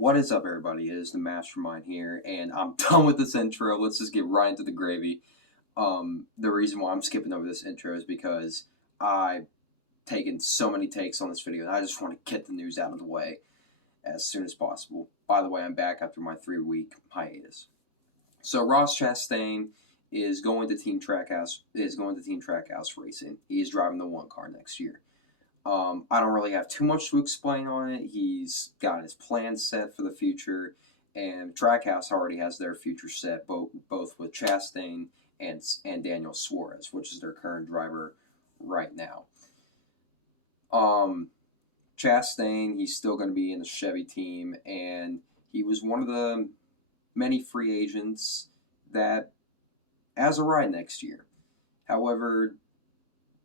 What is up, everybody? It is the Mastermind here, and I'm done with this intro. Let's just get right into the gravy. The reason why I'm skipping over this intro is because I've taken so many takes on this video, and I just want to get the news out of the way as soon as possible. By the way, I'm back after my 3-week hiatus. So Ross Chastain is going to Team Trackhouse. Racing. He's driving the one car next year. I don't really have too much to explain on it. He's got his plan set for the future, and Trackhouse already has their future set, both with Chastain and Daniel Suarez, which is their current driver right now. Chastain, he's still going to be in the Chevy team, and he was one of the many free agents that has a ride next year. However,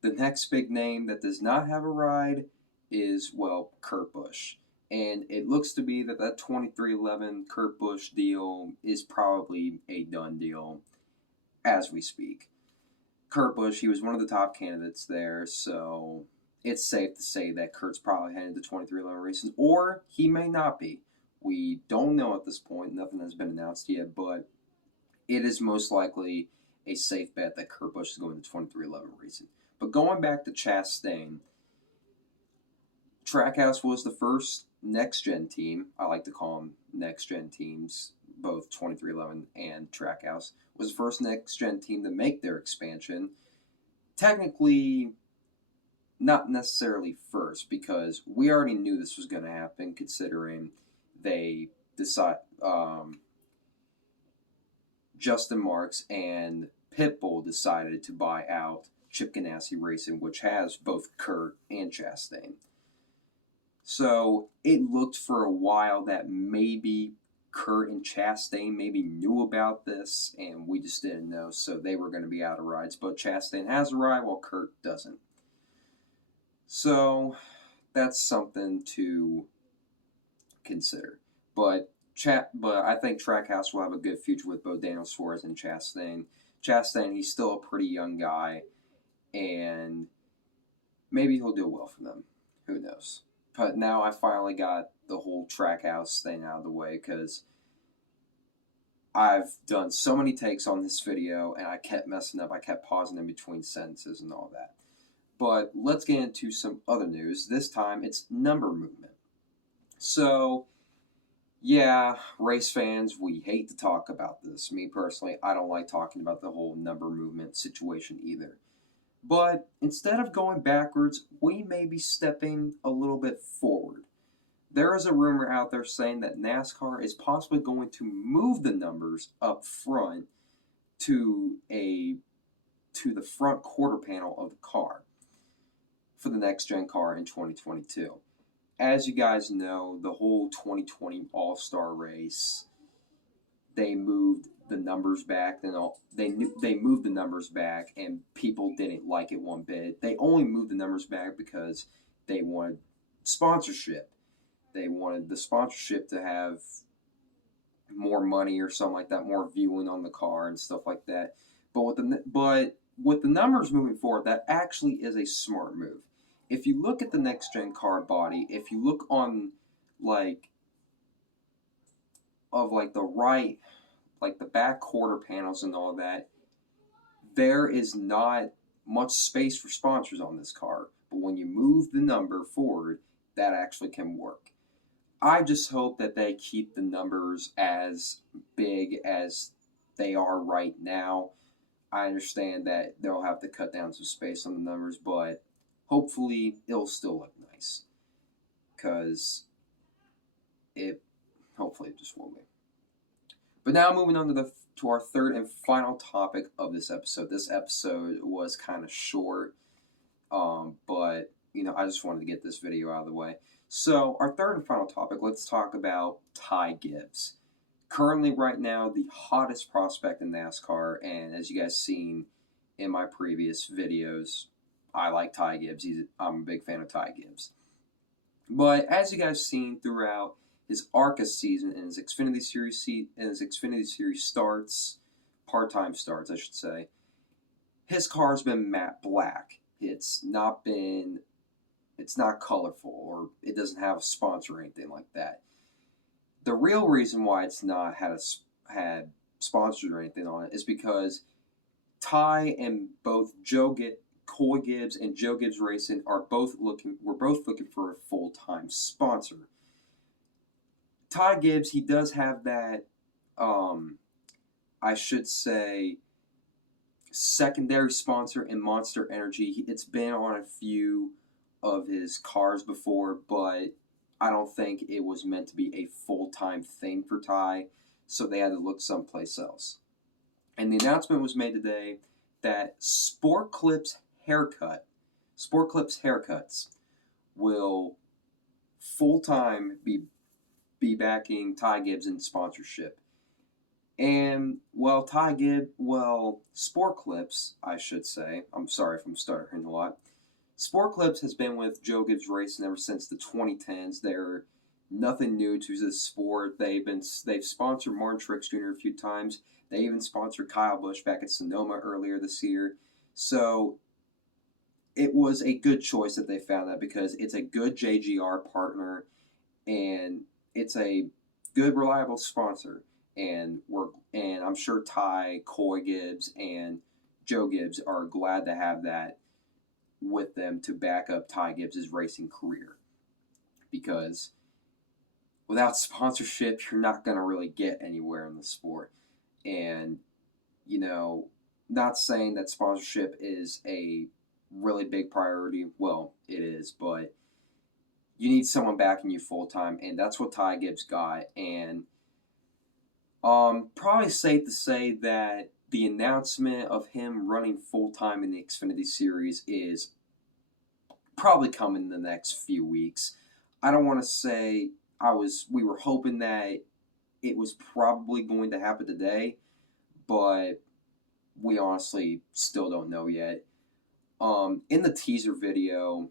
the next big name that does not have a ride is, Kurt Busch. And it looks to be that 2311 Kurt Busch deal is probably a done deal as we speak. Kurt Busch, he was one of the top candidates there, so it's safe to say that Kurt's probably headed to 2311 Racing, or he may not be. We don't know at this point. Nothing has been announced yet, but it is most likely a safe bet that Kurt Busch is going to 2311 Racing. But going back to Chastain, Trackhouse was the first next-gen team. I like to call them next-gen teams, both 2311 and Trackhouse. Was the first next-gen team to make their expansion. Technically, not necessarily first, because we already knew this was going to happen, considering they Justin Marks and Pitbull decided to buy out Chip Ganassi Racing, which has both Kurt and Chastain. So it looked for a while that maybe Kurt and Chastain maybe knew about this, and we just didn't know, so they were going to be out of rides. But Chastain has a ride while Kurt doesn't. So that's something to consider. But I think Trackhouse will have a good future with both Daniel Suarez and Chastain. Chastain, he's still a pretty young guy, and maybe he'll do well for them. Who knows? But now I finally got the whole Trackhouse thing out of the way, because I've done so many takes on this video, and I kept messing up. I kept pausing in between sentences and all that. But let's get into some other news. This time, it's number movement. So, yeah, race fans, we hate to talk about this. Me personally, I don't like talking about the whole number movement situation either. But instead of going backwards, we may be stepping a little bit forward. There is a rumor out there saying that NASCAR is possibly going to move the numbers up front to the front quarter panel of the car for the next-gen car in 2022. As you guys know, the whole 2020 All-Star race, they moved the numbers back. They moved the numbers back, and people didn't like it one bit. They only moved the numbers back because they wanted sponsorship. They wanted the sponsorship to have more money or something like that, more viewing on the car and stuff like that. But with the numbers moving forward, that actually is a smart move. If you look at the next-gen car body, if you look on the right, the back quarter panels and all that, there is not much space for sponsors on this car. But when you move the number forward, that actually can work. I just hope that they keep the numbers as big as they are right now. I understand that they'll have to cut down some space on the numbers, but hopefully it'll still look nice. Because hopefully it just will be. But now moving on to our third and final topic of this episode. This episode was kind of short, but I just wanted to get this video out of the way. So our third and final topic, let's talk about Ty Gibbs. Currently, right now, the hottest prospect in NASCAR, and as you guys seen in my previous videos, I like Ty Gibbs. I'm a big fan of Ty Gibbs. But as you guys seen throughout his ARCA season and his Xfinity Series starts, part-time starts, I should say, his car's been matte black. It's not colorful, or it doesn't have a sponsor or anything like that. The real reason why it's not had sponsors or anything on it is because Ty and both Coy Gibbs and Joe Gibbs Racing are both looking. We're both looking for a full-time sponsor. Ty Gibbs, he does have that. I should say, secondary sponsor in Monster Energy. It's been on a few of his cars before, but I don't think it was meant to be a full-time thing for Ty, so they had to look someplace else. And the announcement was made today that Sport Clips Haircuts will full-time be backing Ty Gibbs in sponsorship. And, well, Sport Clips, I should say, I'm sorry if I'm stuttering a lot. Sport Clips has been with Joe Gibbs Racing ever since the 2010s. They're nothing new to this sport. They've sponsored Martin Truex Jr. a few times. They even sponsored Kyle Busch back at Sonoma earlier this year. So it was a good choice that they found that, because it's a good JGR partner and it's a good, reliable sponsor. And I'm sure Ty, Coy Gibbs, and Joe Gibbs are glad to have that with them to back up Ty Gibbs' racing career. Because without sponsorship, you're not going to really get anywhere in the sport. And, not saying that sponsorship is a really big priority. Well, it is, but you need someone backing you full-time, and that's what Ty Gibbs got. And probably safe to say that the announcement of him running full-time in the Xfinity Series is probably coming in the next few weeks. I don't want to say we were hoping that it was probably going to happen today, but we honestly still don't know yet. In the teaser video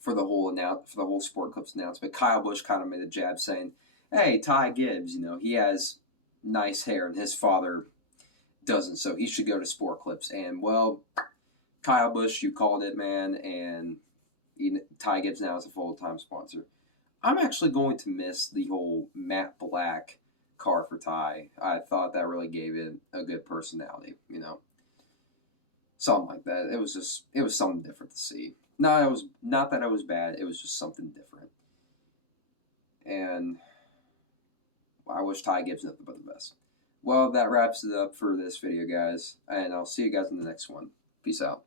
for the whole Sport Clips announcement, Kyle Busch kind of made a jab saying, "Hey, Ty Gibbs, he has nice hair and his father doesn't, so he should go to Sport Clips." And, well, Kyle Busch, you called it, man, and Ty Gibbs now is a full-time sponsor. I'm actually going to miss the whole matte black car for Ty. I thought that really gave it a good personality, something like that. It was something different to see. No, it was not that it was bad. It was just something different. And I wish Ty Gibbs nothing but the best. Well, that wraps it up for this video, guys, and I'll see you guys in the next one. Peace out.